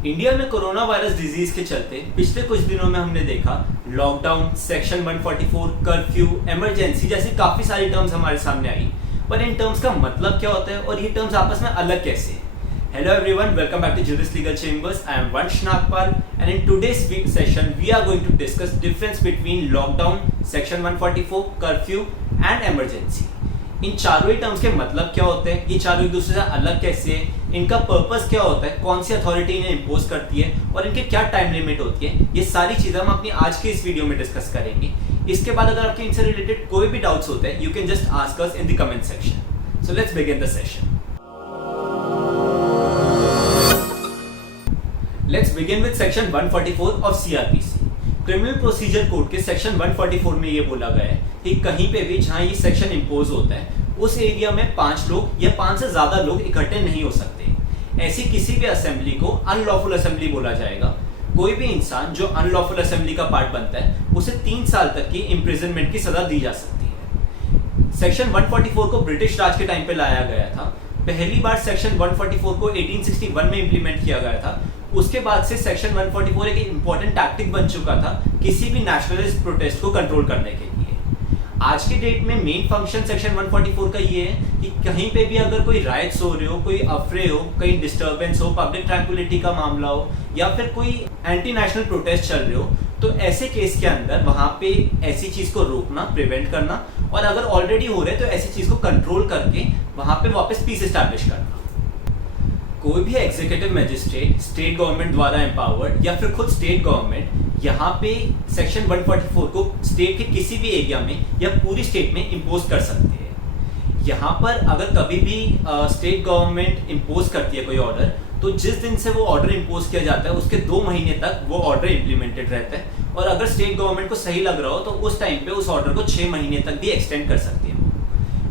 India में corona virus disease के चलते पिछले कुछ दिनों में हमने देखा लॉकडाउन, सेक्शन 144, कर्फ्यू, इमरजेंसी जैसी काफी सारी टर्म्स हमारे सामने आई। पर इन टर्म्स का मतलब क्या होता है और ये टर्म्स आपस में अलग कैसे हैं? Hello everyone, welcome back to Juris Legal Chambers. I am Vansh Nagpal and in today's session we are going to discuss difference between lockdown, section 144, curfew and emergency. इन चारों ही टर्म्स के मतलब क्या होते हैं, ये चारों एक दूसरे से अलग कैसे है, इनका पर्पस क्या होता है, कौन सी अथॉरिटी इन्हें इम्पोज करती है और इनके क्या टाइम लिमिट होती है, ये सारी चीजें हम अपनी आज के इस वीडियो में डिस्कस करेंगे। इसके बाद अगर आपके इनसे रिलेटेड कोई भी डाउट्स होते हैं, you can just ask us in the comment section. So let's begin the session. Let's begin with section 144 of CRPC. Criminal procedure code के सेक्शन 144 में ये बोला गया है कि कहीं पे भी जहां ये सेक्शन इम्पोज होता है उस एरिया में 5 लोग या 5 से ज्यादा लोग इकट्ठे नहीं हो सकते। ऐसी किसी भी असेंबली को अनलॉफुल असेंबली बोला जाएगा। कोई भी इंसान जो अनलॉफुल असेंबली का पार्ट बनता है उसे 3 साल तक की इम्प्रिजनमेंट की सजा दी जा सकती है। सेक्शन 144 को ब्रिटिश राज के टाइम पे लाया गया था। पहली बार सेक्शन 144 को 1861 में इम्प्लीमेंट किया गया था। उसके बाद से सेक्शन 144 एक इंपॉर्टेंट टैक्टिक बन चुका था किसी भी नेशनलिस्ट प्रोटेस्ट को कंट्रोल करने के लिए। आज के डेट में मेन फंक्शन सेक्शन 144 का ये है कि कहीं पे भी अगर कोई राइट्स हो रहे हो, कोई अफरे हो, कहीं डिस्टर्बेंस हो, पब्लिक ट्रैंक्विलिटी का मामला हो या फिर कोई एंटी नेशनल प्रोटेस्ट चल रहे हो, तो ऐसे केस के अंदर वहां पे ऐसी चीज को रोकना, प्रिवेंट करना और अगर ऑलरेडी हो रहे तो ऐसी चीज को कंट्रोल करके वहां पे वापस पीस एस्टैब्लिश करना। कोई भी एग्जीक्यूटिव मजिस्ट्रेट स्टेट गवर्नमेंट द्वारा एम्पावर्ड या फिर खुद स्टेट गवर्नमेंट यहाँ पे सेक्शन 144 को स्टेट के किसी भी एरिया में या पूरी स्टेट में इम्पोज कर सकते हैं। यहाँ पर अगर कभी भी स्टेट गवर्नमेंट इम्पोज करती है कोई ऑर्डर, तो जिस दिन से वो ऑर्डर इम्पोज किया जाता है उसके 2 महीने तक वो ऑर्डर इम्प्लीमेंटेड रहता है और अगर स्टेट गवर्नमेंट को सही लग रहा हो तो उस टाइम पे उस ऑर्डर को 6 महीने तक भी एक्सटेंड कर सकती है।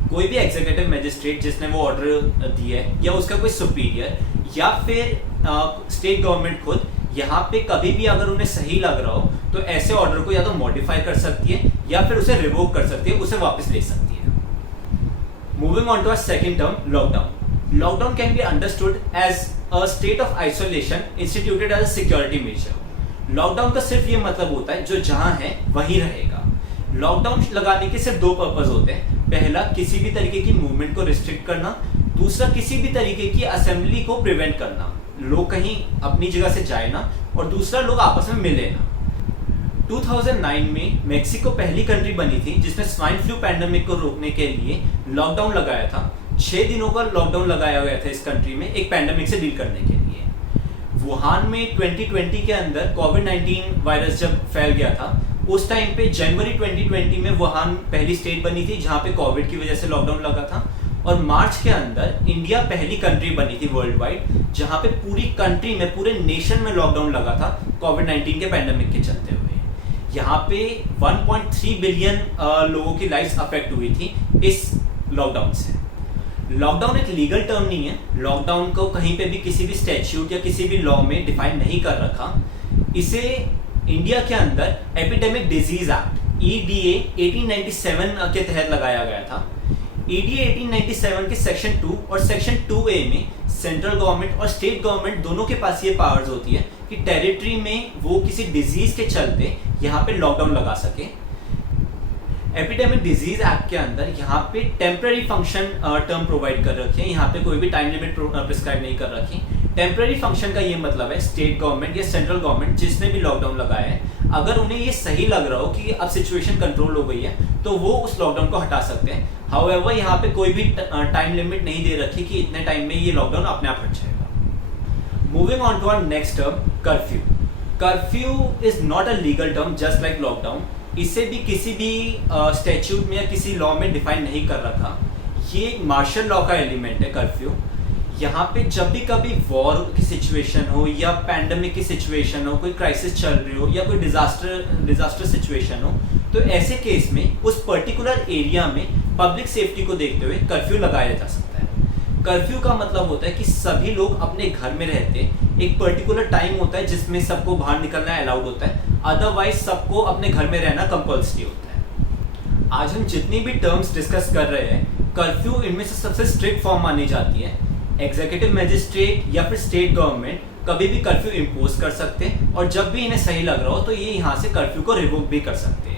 कोई भी एग्जीक्यूटिव मजिस्ट्रेट जिसने वो ऑर्डर दिया है या उसका कोई सुपीरियर या फिर स्टेट गवर्नमेंट खुद यहाँ पे कभी भी अगर उन्हें सही लग रहा हो तो ऐसे ऑर्डर को या तो मॉडिफाई कर सकती है या फिर उसे रिवोक कर सकती है, उसे वापस ले सकती है। Moving on to our second term, lockdown. Lockdown can be understood as a state of isolation instituted as a security measure. Lockdown का सिर्फ ये मतलब होता है जो जहां है वहीं रहेगा। लॉकडाउन लगाने के सिर्फ 2 पर्पस होते हैं। पहला, किसी भी तरीके की मूवमेंट को रिस्ट्रिक्ट करना। दूसरा, किसी भी तरीके की असेंबली को प्रिवेंट करना, लोग कहीं अपनी जगह से जाए ना और दूसरा लोग आपस में मिले ना। 2009 में मेक्सिको पहली कंट्री बनी थी जिसने स्वाइन फ्लू पैंडेमिक को रोकने के लिए लॉकडाउन लगाया था। 6 दिनों का लॉकडाउन लगाया गया था इस कंट्री में एक पैंडेमिक से डील करने के लिए। वुहान में 2020 के अंदर कोविड-19 वायरस जब फैल गया था, उस टाइम पे जनवरी 2020 में वुहान पहली स्टेट बनी थी जहां पे कोविड की वजह से लॉकडाउन लगा था और मार्च के अंदर इंडिया पहली कंट्री बनी थी वर्ल्ड वाइड जहां पे पूरी कंट्री में, पूरे नेशन में लॉकडाउन लगा था कोविड-19 के पैंडेमिक के चलते हुए। यहाँ पे 1.3 बिलियन लोगों की लाइफ अफेक्ट हुई थी इस लॉकडाउन से। लॉकडाउन एक लीगल टर्म नहीं है। लॉकडाउन को कहीं पे भी किसी भी स्टैट्यूट या किसी भी लॉ में डिफाइन नहीं कर रखा। इसे इंडिया के अंदर एपिडेमिक डिजीज एक्ट EDA 1897 के तहत लगाया गया था। EDA 1897 के सेक्शन 2 और सेक्शन 2A में सेंट्रल गवर्नमेंट और स्टेट गवर्नमेंट दोनों के पास ये पावर्स होती है कि टेरिटरी में वो किसी डिजीज के चलते यहाँ पे लॉकडाउन लगा सके। एपिडेमिक डिजीज एक्ट के अंदर यहाँ पे टेम्पररी फंक्शन टर्म प्रोवाइड कर रखी है। यहाँ पे कोई भी टाइम लिमिट प्रिस्क्राइब नहीं कर रखी। टेम्पररी फंक्शन का ये मतलब है स्टेट गवर्नमेंट या सेंट्रल गवर्नमेंट जिसने भी लॉकडाउन लगाया है, अगर उन्हें ये सही लग रहा हो कि अब सिचुएशन कंट्रोल हो गई है तो वो उस लॉकडाउन को हटा सकते हैं। हाउएवर यहाँ पे कोई भी टाइम लिमिट नहीं दे रखी कि इतने टाइम में ये लॉकडाउन अपने आप हट जाएगा। Moving on to our next term, curfew. Curfew is not a legal term just like lockdown. इसे भी किसी भी स्टैट्यूट में या किसी लॉ में डिफाइन नहीं कर रखा। ये एक मार्शल लॉ का एलिमेंट है कर्फ्यू। यहाँ पे जब भी कभी वॉर की सिचुएशन हो या पैंडेमिक की सिचुएशन हो, कोई क्राइसिस चल रही हो या कोई डिजास्टर सिचुएशन हो, तो ऐसे केस में उस पर्टिकुलर एरिया में पब्लिक सेफ्टी को देखते हुए कर्फ्यू लगाया जा सकता है। कर्फ्यू का मतलब होता है कि सभी लोग अपने घर में रहते हैं। एक पर्टिकुलर टाइम होता है जिसमें सबको बाहर निकलना अलाउड होता है, अदरवाइज सबको अपने घर में रहना कंपल्सरी होता है। आज हम जितनी भी टर्म्स डिस्कस कर रहे हैं, कर्फ्यू इनमें से सबसे स्ट्रिक्ट फॉर्म मानी जाती है। एग्जीक्यूटिव मजिस्ट्रेट या फिर स्टेट गवर्नमेंट कभी भी कर्फ्यू इम्पोज कर सकते हैं और जब भी इन्हें सही लग रहा हो तो ये यहाँ से कर्फ्यू को रिवोक भी कर सकते हैं।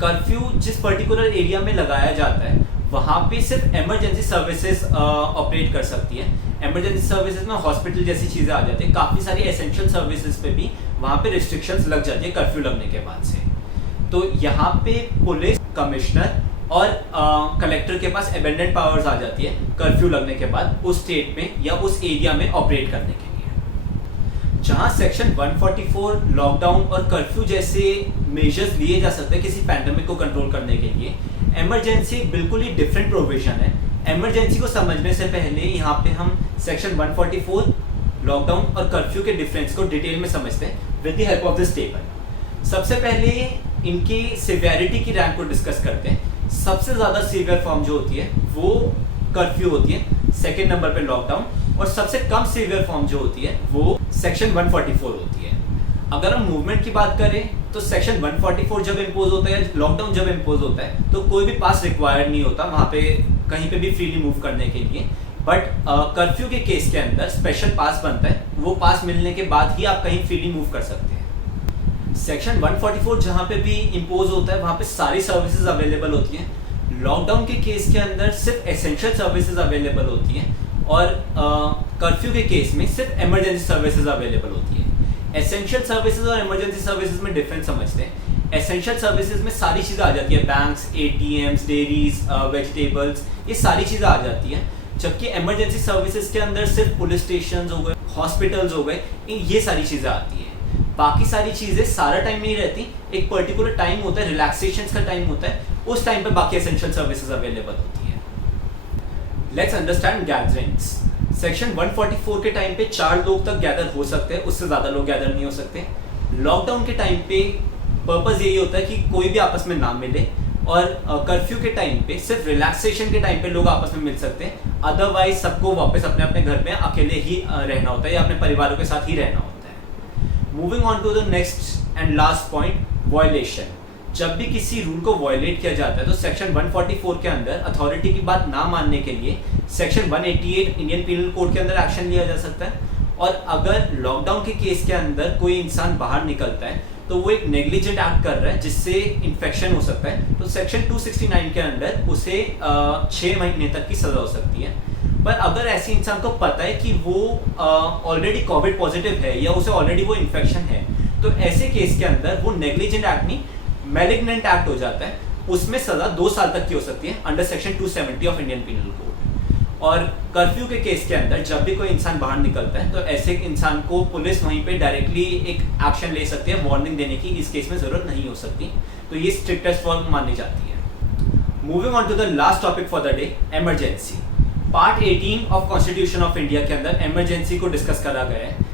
कर्फ्यू जिस पर्टिकुलर एरिया में लगाया जाता है वहाँ पे सिर्फ इमरजेंसी सर्विसेज ऑपरेट कर सकती है। इमरजेंसी सर्विसेज में हॉस्पिटल जैसी चीज़ें आ जाती है, काफ़ी सारी एसेंशियल सर्विसेज पे भी वहाँ पे रिस्ट्रिक्शंस लग जाती है कर्फ्यू लगने के बाद से। तो यहाँ पे पुलिस कमिश्नर और कलेक्टर के पास अबेंडेंट पावर्स आ जाती है कर्फ्यू लगने के बाद उस स्टेट में या उस एरिया में ऑपरेट करने के लिए। जहाँ सेक्शन 144 लॉकडाउन और कर्फ्यू जैसे मेजर्स लिए जा सकते हैं किसी पैंडेमिक को कंट्रोल करने के लिए, इमरजेंसी बिल्कुल ही डिफरेंट प्रोविजन है। इमरजेंसी को समझने से पहले यहाँ पे हम सेक्शन 144 लॉकडाउन और कर्फ्यू के डिफरेंस को डिटेल में समझते हैं with the help of this table. सबसे पहले इनकी सिवियरिटी की रैंक को डिस्कस करते हैं। सबसे ज़्यादा सीवियर फॉर्म जो होती है वो कर्फ्यू होती है, सेकेंड नंबर पे लॉकडाउन, और सबसे कम सीवियर फॉर्म जो होती है वो सेक्शन 144 होती है। अगर हम मूवमेंट की बात करें तो सेक्शन 144 जब इम्पोज होता है, लॉकडाउन जब इम्पोज होता है तो कोई भी पास रिक्वायर्ड नहीं होता वहाँ पे कहीं पे भी फ्रीली मूव करने के लिए। बट कर्फ्यू के केस के अंदर स्पेशल पास बनता है, वो पास मिलने के बाद ही आप कहीं फ्रीली मूव कर सकते हैं। सेक्शन 144 जहाँ पे भी इम्पोज होता है वहाँ पे सारी सर्विसेज अवेलेबल होती हैं। लॉकडाउन के केस के अंदर सिर्फ एसेंशियल सर्विसेज अवेलेबल होती हैं और कर्फ्यू के केस में सिर्फ इमरजेंसी सर्विसेज अवेलेबल होती है। एसेंशियल सर्विसेज और इमरजेंसी सर्विसेज में डिफरेंस समझते हैं। एसेंशियल सर्विसेज में सारी चीज़ें आ जाती है, बैंक्स, ATMs, डेयरीज, वेजिटेबल्स, ये सारी चीज़ें आ जाती हैं। जबकि इमरजेंसी सर्विसेज के अंदर सिर्फ पुलिस स्टेशन हो गए, हॉस्पिटल्स हो गए, ये सारी चीज़ें आती हैं। बाकी सारी चीज़ें सारा टाइम नहीं रहती, एक पर्टिकुलर टाइम होता है, रिलैक्सेशन का टाइम होता है, उस टाइम पे बाकी एसेंशियल सर्विसेज अवेलेबल होती है। Let's understand gatherings. सेक्शन 144 के टाइम पे 4 लोग तक गैदर हो सकते हैं, उससे ज़्यादा लोग गैदर नहीं हो सकते। लॉकडाउन के टाइम पे पर्पज़ यही होता है कि कोई भी आपस में ना मिले, और कर्फ्यू के टाइम पे सिर्फ रिलैक्सेशन के टाइम पे लोग आपस में मिल सकते हैं, अदरवाइज सबको वापस अपने अपने घर में अकेले ही रहना होता है या अपने परिवारों के साथ ही रहना होता है। Moving on to the next and last point, violation. जब भी किसी रूल को वायलेट किया जाता है तो सेक्शन 144 के अंदर अथॉरिटी की बात ना मानने के लिए सेक्शन 188 इंडियन पीनल कोड के अंदर एक्शन लिया जा सकता है। और अगर लॉकडाउन के केस के अंदर कोई इंसान बाहर निकलता है तो वो एक नेग्लिजेंट एक्ट कर रहा है जिससे इन्फेक्शन हो सकता है, तो सेक्शन 269 के अंदर उसे 6 महीने तक की सजा हो सकती है। पर अगर ऐसे इंसान को पता है कि वो ऑलरेडी कोविड पॉजिटिव है या उसे ऑलरेडी वो इन्फेक्शन है, तो ऐसे केस के अंदर वो नेग्लिजेंट एक्ट नहीं, मैलिग्नेंट एक्ट हो जाता है, उसमें सजा 2 साल तक की हो सकती है under section 270 of Indian penal code. और कर्फ्यू के केस के अंदर जब भी कोई इंसान बाहर निकलता है तो ऐसे इंसान को पुलिस वहीं पे डायरेक्टली एक एक्शन ले सकती है, वार्निंग देने की इस केस में ज़रूरत नहीं हो सकती, तो ये स्ट्रिक्टेस्ट फॉर्म मानी जाती है। Moving on to the last topic for the day, emergency. Part 18 of constitution of India के अंदर इमरजेंसी को डिस्कस करा गया है।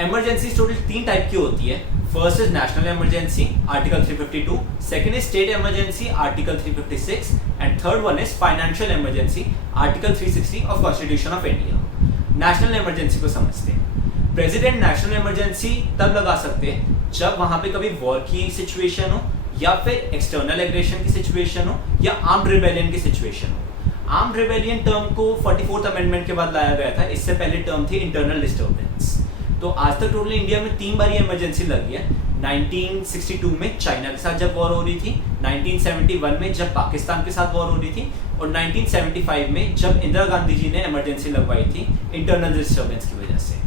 इमरजेंसी टोटल 3 टाइप की होती है। First is national emergency, article 352, second is state emergency, article 356, and third one is financial emergency, article 360 of constitution of India. National emergency को समझते हैं। प्रेसिडेंट नेशनल इमरजेंसी तब लगा सकते हैं जब वहां पे कभी वॉर की सिचुएशन हो या फिर एक्सटर्नल एग्रेशन की सिचुएशन हो या आर्म्ड रिबेलियन की सिचुएशन हो। आर्म्ड रिबेलियन टर्म को 44th अमेंडमेंट के बाद लाया गया था, इससे पहले टर्म थी इंटरनल डिस्टर्बेंस। तो आज तक टोटल इंडिया में 3 बार ये इमरजेंसी लगी है। 1962 में चाइना के साथ जब वॉर हो रही थी, 1971 में जब पाकिस्तान के साथ वॉर हो रही थी, और 1975 में जब इंदिरा गांधी जी ने इमरजेंसी लगवाई थी इंटरनल डिस्टर्बेंस की वजह से।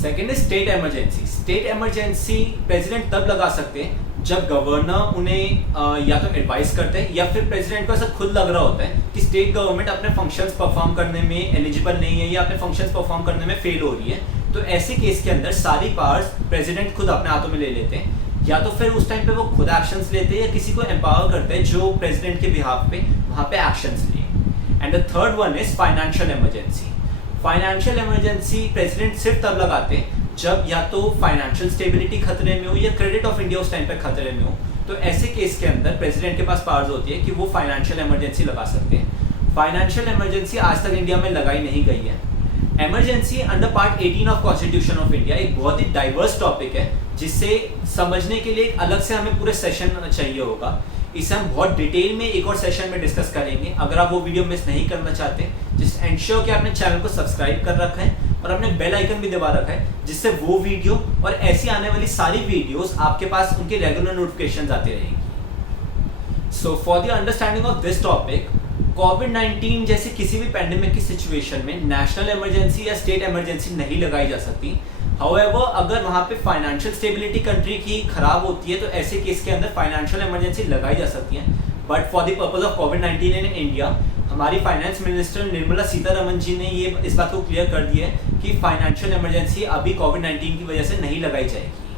Second is state emergency. State emergency president तब लगा सकते हैं जब गवर्नर उन्हें या तो एडवाइस करते हैं या फिर प्रेसिडेंट को ऐसा खुद लग रहा होता है कि स्टेट गवर्नमेंट अपने फंक्शंस परफॉर्म करने में एलिजिबल नहीं है या अपने फंक्शंस परफॉर्म करने में फेल हो रही है, तो ऐसे केस के अंदर सारी पावर्स प्रेसिडेंट खुद अपने हाथों में ले लेते हैं, या तो फिर उस टाइम पे वो खुद एक्शंस लेते हैं या किसी को एम्पावर करते हैं जो प्रेसिडेंट के बिहाफ पे वहाँ पे एक्शंस लिए। And the third one is financial emergency. Financial emergency president सिर्फ तब लगाते हैं जब या तो फाइनेंशियल स्टेबिलिटी खतरे में हो या क्रेडिट ऑफ इंडिया उस टाइम पे खतरे में हो, तो ऐसे केस के अंदर प्रेसिडेंट के पास पावर्स होती है कि वो फाइनेंशियल इमरजेंसी लगा सकते हैं। फाइनेंशियल इमरजेंसी आज तक इंडिया में लगाई नहीं गई है। Emergency under part 18 of constitution of India एक बहुत ही डाइवर्स टॉपिक है, जिससे समझने के लिए अलग से हमें पूरे सेशन चाहिए होगा। इसे हम बहुत डिटेल में एक और सेशन में डिस्कस करेंगे। अगर आप वो वीडियो मिस नहीं करना चाहते, जस्ट एंश्योर कि आपने चैनल को सब्सक्राइब कर रखा है और आपने बेल आइकन भी दबा रखा है, जिससे वो वीडियो और ऐसी आने वाली सारी वीडियोस आपके पास उनके रेगुलर नोटिफिकेशंस आती रहेंगी। So for the understanding of this topic, कोविड-19 जैसे किसी भी पैंडेमिक की सिचुएशन में नेशनल इमरजेंसी या स्टेट इमरजेंसी नहीं लगाई जा सकती। हाउएवर, अगर वहाँ पे फाइनेंशियल स्टेबिलिटी कंट्री की खराब होती है तो ऐसे केस के अंदर फाइनेंशियल इमरजेंसी लगाई जा सकती है। But for the purpose of covid in India, हमारी फाइनेंस मिनिस्टर निर्मला सीतारमन जी ने ये इस बात को क्लियर कर दिया है कि फाइनेंशियल इमरजेंसी अभी कोविड-19 की वजह से नहीं लगाई जाएगी।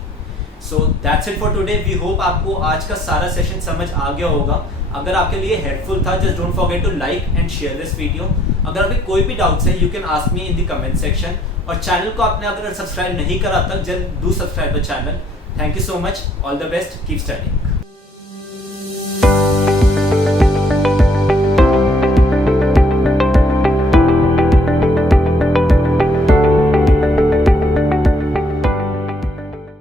So that's it for today. We hope आपको आज का सारा सेशन समझ आ गया होगा। अगर आपके लिए हेल्पफुल था, just don't forget to like and share this video. अगर आपके कोई भी डाउट्स है, you can ask me in the comment section. और चैनल को आपने अगर सब्सक्राइब नहीं करा तक, जल्द do subscribe the channel. Thank you so much. All the best. Keep studying.